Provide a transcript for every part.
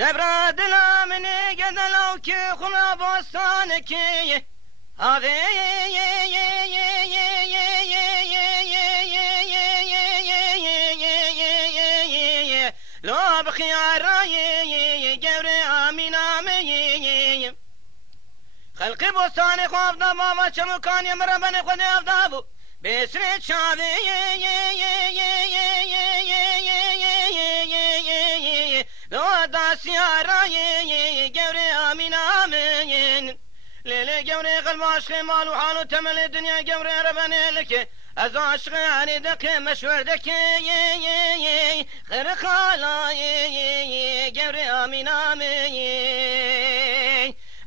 سبرا دلا منی گدلو که خلا باستان که آوه لو بخياري جوري آمين آمين خلقي بستان خواب دا ماما چمو کان یمرا بني خود افدابو بسرت شاوي لو دا سياري جوري آمين آمين ليلي جوري قلب عشق مال وحال وتمل الدنيا جوري ربني لك از عشق علی دک مشور دک خیر خالای گوری آمین آمین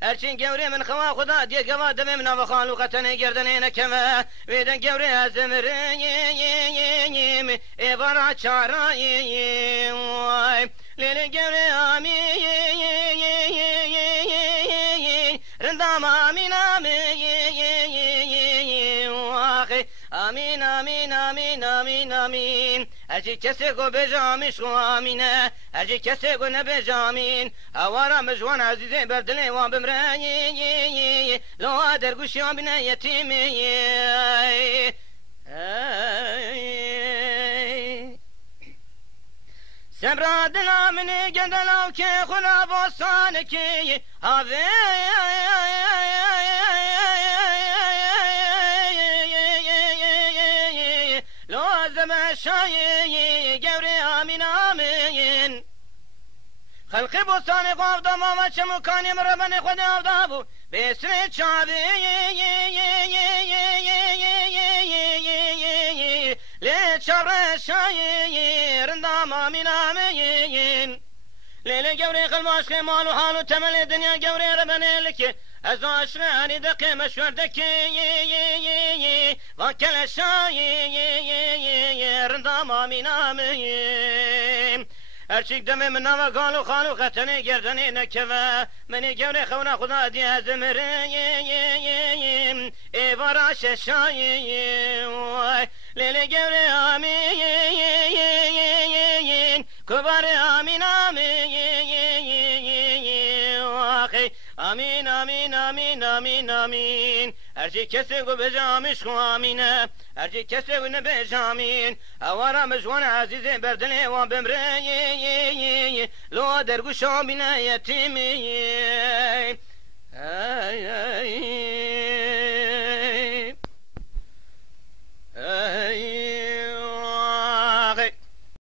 هرچین گوری من خوا خدا دیگه گوا دم من و خالو قطن گردن نکمه ویدن گوری از مریم ایوارا چارای لیلی گوری آمین رندام آمین آمین آمین آمین آمین آمین هرچی کسی کو بجامیش خو آمینه هرچی کسی کو نبجامین اوارا مجوان عزیزه بردلی وان بمرانی لو در گوشیان بینه یتیمی سبرا دلا منی گندلو که خلا باستان که هاوی شاي جوري آمين آمين خلقي بستان قاف دا ماما چمو كاني مربني خود افدابو بسر چاوي لي چابر شاي رندام آمين آمين ليلي جوري قلب عشق مال وحال وتمل الدنيا جوري ربني لك از عشق علی دق مشور دکی وکل شایی رندام آمین آمین هرچیک دم من و قالو خالو خطنی گردنی نکوه منی گوری خونا خدا دی از مریم ایوارا ششایی لیلی گوری آمین کبار آمین آمین آمین آمین آمین آمین هرچی کسی کو بجامش خو آمینه هرچی کسی کو نبجامین اوارا مجوان عزیزه بردنی وان بمره لو درگوشان بینه یتیمی